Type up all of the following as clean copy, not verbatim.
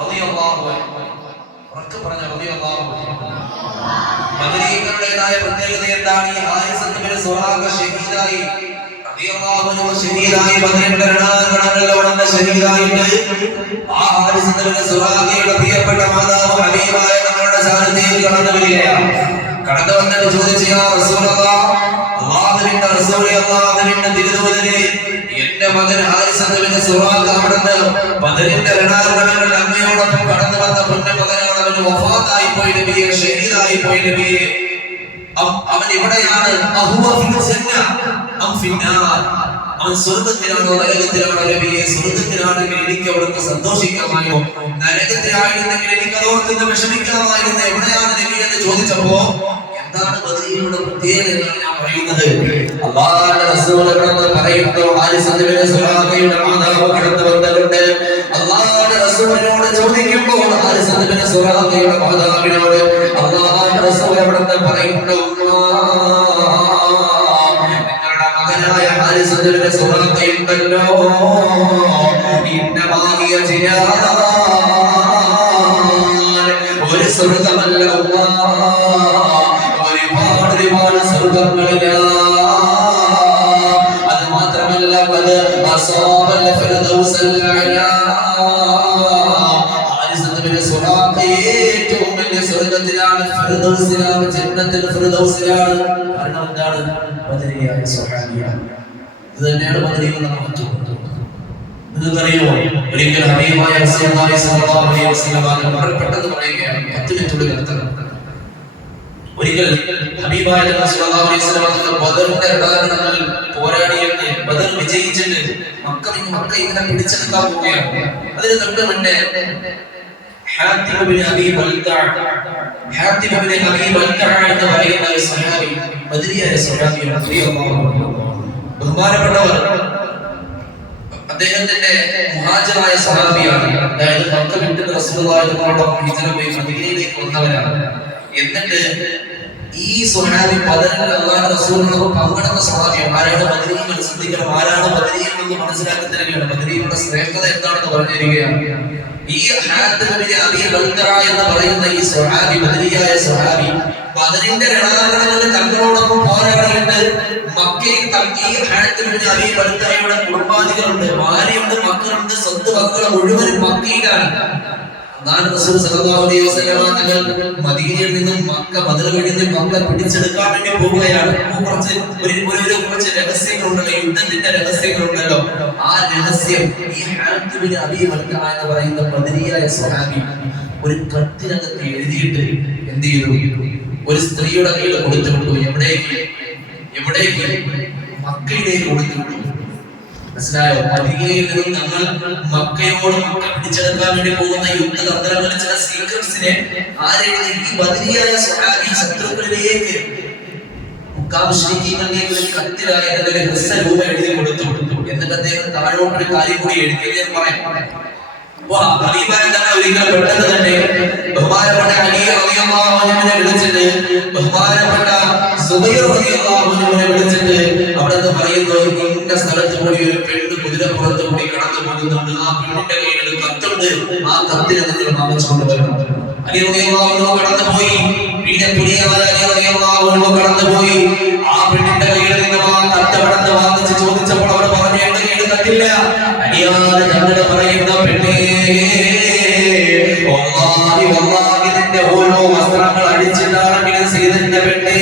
റളിയല്ലാഹു അൻഹു ഉറക്കെ പറഞ്ഞ റളിയല്ലാഹു അൻഹു. ബദരീകളുടേതായ പ്രത്യേകത എന്താണ്? ഈ ഹാരിസത്ത് ബിൻ സുറാഖ ഷഹീദായി റളിയല്ലാഹു അൻഹു ഷഹീദായി ബദറിന്റെ രണാങ്കണങ്ങളിലൂടെ ഷഹീദായിട്ട് ആ ഹാരിസത്ത് ബിൻ സുറാഖയുടെ പ്രിയപ്പെട്ട മാതാവ് ഹബീബായ തങ്ങളുടെ സാന്നിധ്യത്തിൽ കടന്നു വരികയാണ്. കടന്നു വന്നിട്ട് ചോദിച്ചു, യാ റസൂലല്ലാഹ്, അല്ലാഹുവിന്റെ റസൂലേ, അല്ലാഹുവിന്റെ തിരുദൂതനെ, എന്റെ മകൻ ഹാരിസത്ത് ബിൻ സുറാഖ അവിടുന്ന് ബദറിന്റെ രണാങ്കണങ്ങളിൽ അമ്മയോടൊപ്പം കടന്നു വന്ന പൊന്നുമകനാണ്. അവന് വഫാത്തായി പോയി നബിയെ, ഷഹീദായി പോയി നബിയെ. അവൻ എവിടെയാണ്? അവൻ സ്വർഗത്തിലാണോ നരകത്തിലാണോ നബിയെ? സ്വർഗത്തിലാണെങ്കിൽ എനിക്ക് അവിടുന്ന് സന്തോഷിക്കാമായോ, നരകത്തിലായിരുന്നെങ്കിൽ എനിക്ക് അതോർത്ത് വിഷമിക്കാമായിരുന്നു. എവിടെയാണ് നബി എന്ന് ചോദിച്ചപ്പോ എന്താണ് ബദരീയുടെ പ്രത്യേകത എന്നാണ് ഞാൻ പറയുന്നത്. അല്ലാഹുവിന്റെ റസൂൽ പറയുന്നു, ഹാരിസത്ത് ബിൻ സുറാഖയുടെ മാതാവ് കടന്നു വന്നിട്ടുണ്ട്. അല്ലാഹുവിന്റെ റസൂലിനോട് ചോദിക്കുമ്പോൾ ഹാരിസത്ത് ബിൻ സുറാഖയുടെ മാതാവിനോട് അല്ലാഹുവിന്റെ റസൂൽ അവിടുന്ന് പറയുന്നു, നിങ്ങളുടെ മകനായ ഹാരിസത്ത് ബിൻ സുറാഖയുണ്ടല്ലോ, ഇന്നമാഹിയ ജിനാൻ, ഒരു സ്വർഗ്ഗമല്ല, ഒരുപാട് സ്വർഗ്ഗങ്ങളില്ല. അത് മാത്രമല്ല, അസാബൽ ഫിർദൗസൽ അഅ്ലാ, ഹാരിസത്ത് ബിൻ സുറാഖ ഏറ്റവും വലിയ സ്വർഗ്ഗത്തിലാണ്, ഫിർദൗസിലാണ്, ജന്നത്തുൽ ഫിർദൗസിലാണ്. കാരണം എന്താണ്? ബദരിയായ സ്വഹാബിയാണ്. ഇത് തന്നെയാണ് ബദരീകൾ നമുക്ക്. നിങ്ങൾക്കറിയുമോ, ഒരിക്കൽ ഹബീബായ റസൂലുള്ളാഹി സ്വല്ലല്ലാഹു അലൈഹി വസല്ലം മരണപ്പെട്ടത് പറയുകയാണ്. 10 മിനിറ്റുള്ളിൽ നിർത്തണം. ഒരിക്കൽ ഹബീബായ റസൂലുള്ളാഹി അലൈഹി വസല്ലം ബദറിന്റെ രണാങ്കണങ്ങളിൽ പോരാടിയിട്ട് ബദർ വിജയിച്ചിട്ട് മക്ക ഇങ്ങനെ പിടിച്ചെടുക്കാൻ പോവുകയാണ്. അതിന് തൊട്ട് മുന്നേ ഹാത്തിബ് ബിൻ അബീ ബൽതഅ എന്ന് പറയുന്ന ഒരു സ്വഹാബി, ബദരിയായ സ്വഹാബിയാണ്, ബഹുമാനപ്പെട്ടവർ. അദ്ദേഹത്തിന്റെ മുഹാജിറായ സ്വഹാബിയാണ്. അതായത് മക്ക വിട്ട് റസൂലുള്ളാഹി തങ്ങളോടൊപ്പം ഹിജ്റ പോയി മദീനയിലേക്ക് വന്നവരാണ്. എന്നിട്ട് ഈ സ്വഹാബി ബദറിൽ അല്ലാഹുവിന്റെ റസൂലിനോട് പങ്കെടുത്ത സ്വഹാബിയാണ്. ആരാണ് ബദരീകൾ? ശ്രദ്ധിക്കണം, ആരാണ് ബദരീകൾ എന്ന് മനസ്സിലാക്കി തരികയാണ്. ബദരീകളുടെ ശ്രേഷ്ഠത എന്താണെന്ന് പറഞ്ഞു തരികയാണ്. ഈ ഹാത്തിബ് ബിൻ അബീ ബൽതഅ എന്ന് പറയുന്ന ഈ സ്വഹാബി, ബദരിയായ സ്വഹാബി, ബദറിന്റെ രണാങ്കണങ്ങളിൽ തങ്ങളോടൊപ്പം പോരാടിയിട്ട് മക്കയിൽ ഈ ഹാത്തിബ് ബിൻ അബീ ബൽതഅയുടെ കുടുംബാദികളുണ്ട്, ഭാര്യയുണ്ട്, മക്കളുണ്ട്, സ്വത്ത് മക്കൾ മുഴുവനും മക്കയിലാണ്. റസൂൽ സല്ലല്ലാഹു അലൈഹി വസല്ലം തങ്ങൾ മദീനയിൽ നിന്നും ബദറിൽ നിന്ന് മക്ക പിടിച്ചെടുക്കാൻ വേണ്ടി പോവുകയാണ്. കുറച്ച് രഹസ്യങ്ങളുണ്ടല്ലോ, യുദ്ധത്തിന്റെ രഹസ്യങ്ങളുണ്ടല്ലോ. ആ രഹസ്യം ഈ ഹാത്തിബ് ബിൻ അബീ ബൽതഅ എന്ന് പറയുന്ന ബദരിയായ സ്വഹാബി ഒരു കത്തിനകത്ത് എഴുതിയിട്ട് എന്ത് ചെയ്തു? ഒരു സ്ത്രീയുടെ കയ്യിൽ കൊടുത്തു വിട്ടു. എവിടേക്ക്? മക്കയിലേക്ക് കൊടുത്തു വിട്ടു. മനസ്സിലായോ? മദീനയിൽ നിന്നും ഞങ്ങൾ മക്കയോട് മക്ക പിടിച്ചെടുക്കാൻ വേണ്ടി പോകുന്ന യുദ്ധതന്ത്രങ്ങളിൽ ചില സീക്രട്സിനെ ആരെഴുതി? ഈ ബദരിയായ സ്വഹാബി ശത്രുക്കളിലേക്ക്, മുഖാമുശ്രിക്കീങ്ങളിലേക്ക് ഒരു കത്തിലായ അതിന്റെ രഹസ്യരൂപം എഴുതി കൊടുത്തു. എന്നിട്ട് അദ്ദേഹം താഴോട്ടൊരു കാര്യം കൂടി എഴുതി. ഞാൻ പറയാം. പെട്ടെന്ന് തന്നെ ബഹുമാനപ്പെട്ട അലി റളിയല്ലാഹു അൻഹുവിനെ വിളിച്ചിട്ട്, ബഹുമാനപ്പെട്ട സുബൈർ റളിയല്ലാഹു അൻഹുവിനെ വിളിച്ചിട്ട് അവിടുന്ന് പറയുന്നു, ഇന്ന സ്ഥലത്ത് കൂടി ഒരു പെണ്ണ് കുതിരപ്പുറത്ത് കൂടി കടന്നു പോകുന്നുണ്ട്. ആ പെണ്ണിന്റെ കയ്യിൽ ഒരു കത്തുണ്ട്. ആ കത്തിനെ നിങ്ങൾ വാങ്ങിച്ചുകൊണ്ട് വരണം. അലി റളിയല്ലാഹു അൻഹു കടന്നുപോയി. വീരപ്പുലിയായ അലി റളിയല്ലാഹു അൻഹു കടന്നുപോയി. ആ പെണ്ണിന്റെ കയ്യിൽ നിന്ന് ആ കത്ത് അവിടുന്ന് വാങ്ങിച്ച് ചോദിച്ചപ്പോൾ അവർ പറഞ്ഞു, എന്റെ കയ്യിൽ കത്തില്ല. അലിയാണ് തങ്ങളുടെ പറയുന്ന, പെണ്ണേ, ഇതിന്റെ ഓരോ വസ്ത്രങ്ങൾ അടിച്ചിട്ടാണെങ്കിലും സീതന്റെ പെണ്ണേ,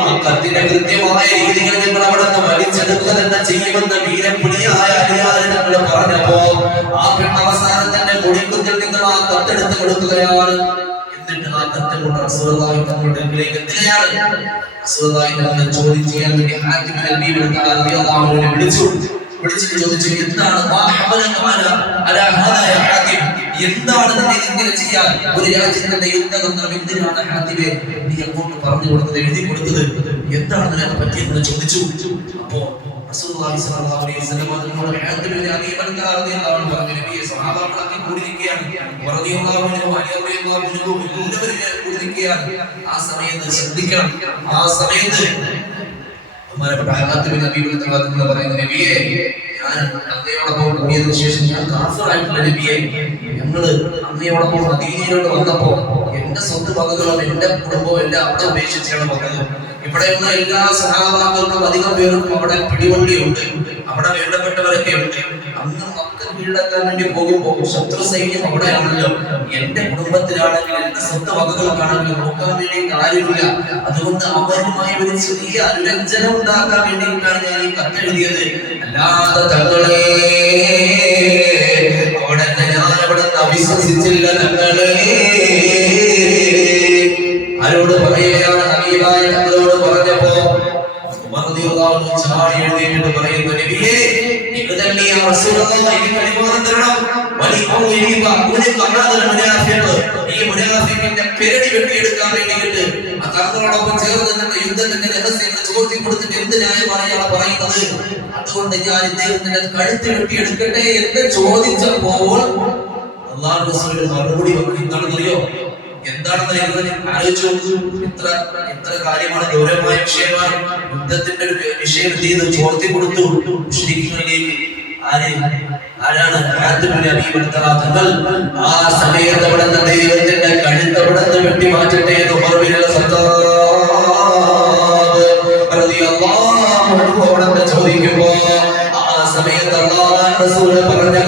ആ കത്തിന്റെ കൃത്യമായ രീതികൾ നിങ്ങൾ അവിടുന്ന് വലിച്ചെടുക്കുക തന്നെ ചെയ്യുമെന്ന് വീരപ്പുലിയായ അലിയാതെ ഞങ്ങൾ പറഞ്ഞപ്പോ ആ പെണ്ണ് അവസാനം തന്നെ മുടിക്കുത്തിൽ നിന്ന് ആ കത്തെടുത്ത് കൊടുക്കുകയാണ്. എന്നിട്ട് ആ കത്ത് കൊണ്ട് റസൂലുള്ളാഹി തങ്ങളുടെ അടുക്കലേക്ക് എത്തുകയാണ്. റസൂലുള്ളാഹി തങ്ങളെ ചോദ്യം ചെയ്യാൻ വേണ്ടി ഹാത്തിബ് ബിൻ അബീ ബൽതഅ റളിയല്ലാഹു അൻഹുവിനെ വിളിച്ചിട്ട് ചോദിച്ചു, എന്താണ് എന്താണ് നിന്നെ ഇങ്ങനെ ചെയ്യാൻ? ഒരു രാജ്യത്തിന്റെ യുദ്ധതന്ത്രം എന്തിനാണ് ഹാത്തിബേ നീ അങ്ങോട്ട് പറഞ്ഞു കൊടുത്തത്, എഴുതി കൊടുത്തത്? എന്താണ് നിനക്ക് പറ്റിയെന്ന് ചോദിച്ചു. അപ്പോ റസൂലുള്ളാഹി സ്വല്ലല്ലാഹു അലൈഹി വസല്ലം തങ്ങളോട് ഹാത്തിബ് ബിൻ അബീ ബൽതഅ റളിയല്ലാഹു അൻഹു പറഞ്ഞു, നബിയെ, സ്വഹാബാക്കളൊക്കെ കൂടിയിരിക്കുകയാണ്, റളിയല്ലാഹു അൻഹു റളിയല്ലാഹു അൻഹു എല്ലാവരും കൂടിയിരിക്കുകയാണ്. ആ സമയത്ത് ശ്രദ്ധിക്കണം. ആ സമയത്ത് ബഹുമാനപ്പെട്ട ഹാത്തിബ് ബിൻ അബീ ബൽതഅ പറയുന്നു, നബിയെ, ഞാൻ അങ്ങയോടൊപ്പം കൂടിയതിനു ശേഷം ഞാൻ കാഫിറായിട്ടുള്ള നബിയെ, ഞങ്ങള് അങ്ങയോടൊപ്പം മദീനയിലോട്ട് വന്നപ്പോ എന്റെ സ്വത്ത് വകകളും എന്റെ കുടുംബവും എല്ലാം അവിടെ ഉപേക്ഷിച്ചാണ് വന്നത്. ഇവിടെയുള്ള എല്ലാ സഹാബാക്കൾക്കും അധികം പേർക്കും അവിടെ പിടിവള്ളിയുണ്ട്, അവിടെ വേണ്ടപ്പെട്ടവരൊക്കെ ഉണ്ട്. അന്ന് മക്ക കീഴടക്കാൻ വേണ്ടി പോകുമ്പോൾ ശത്രു സൈന്യം അവിടെയാണല്ലോ. എന്റെ കുടുംബത്തിലാണെങ്കിൽ എന്റെ സ്വത്ത് വകകൾക്കാണെങ്കിൽ നോക്കാൻ വേണ്ടി കാര്യമില്ല. അതുകൊണ്ട് അവരുമായി ഒരു ചെറിയ അനുരഞ്ജനം ഉണ്ടാക്കാൻ വേണ്ടിയിട്ടാണ് ഞാൻ ഈ കത്തെഴുതിയത്. അല്ലാതെ തങ്ങളെ അവിടെ ഞാൻ അവിടെ അവിശ്വസിച്ചില്ല. തങ്ങളെ ആരോട് പറയുകയാണ്? ഹബീബായ തങ്ങളോട് പറഞ്ഞപ്പോ ചാടി എഴുതിയിട്ട് പറയുന്നു, നബിയേ നിങ്ങൾ തന്നെ ഈ മുനാഫിക്കിന്റെ പെരടി വെട്ടിയെടുക്കാൻ വേണ്ടിയിട്ട് തങ്ങളോടൊപ്പം ചേർന്ന് നിന്റെ യുദ്ധത്തിന്റെ രഹസ്യങ്ങൾ ചോദ്യം കൊടുത്തിട്ട് എന്ത് ന്യായമാണ് ഇയാൾ പറയുന്നത്? അതുകൊണ്ട് ഞാൻ ഇദ്ദേഹത്തിന്റെ കഴുത്ത് വെട്ടിയെടുക്കട്ടെ എന്ന് ചോദിച്ചപ്പോൾ അല്ലാഹു റസൂൽ മറുപടി എന്താണെന്നറിയോ? എന്താണെന്ന് ആലോചിച്ചു. എത്ര കാര്യമാണ്, ഗൗരവമായ വിഷയമാണ്. യുദ്ധത്തിന്റെ ഒരു വിഷയം ചെയ്ത് ചോർത്തി കൊടുത്തു മുശ്രിക്കുകളിലേക്ക്. ആരാണ്? തങ്ങൾ. ആ സമയത്ത് അവിടുത്തെ ദൈവത്തിന്റെ കഴുത്ത് അവിടുത്തെ വെട്ടി മാറ്റട്ടെ എന്ന് ചോദിക്കുമ്പോ ആ സമയത്ത് അല്ലാഹു റസൂൽ പറഞ്ഞ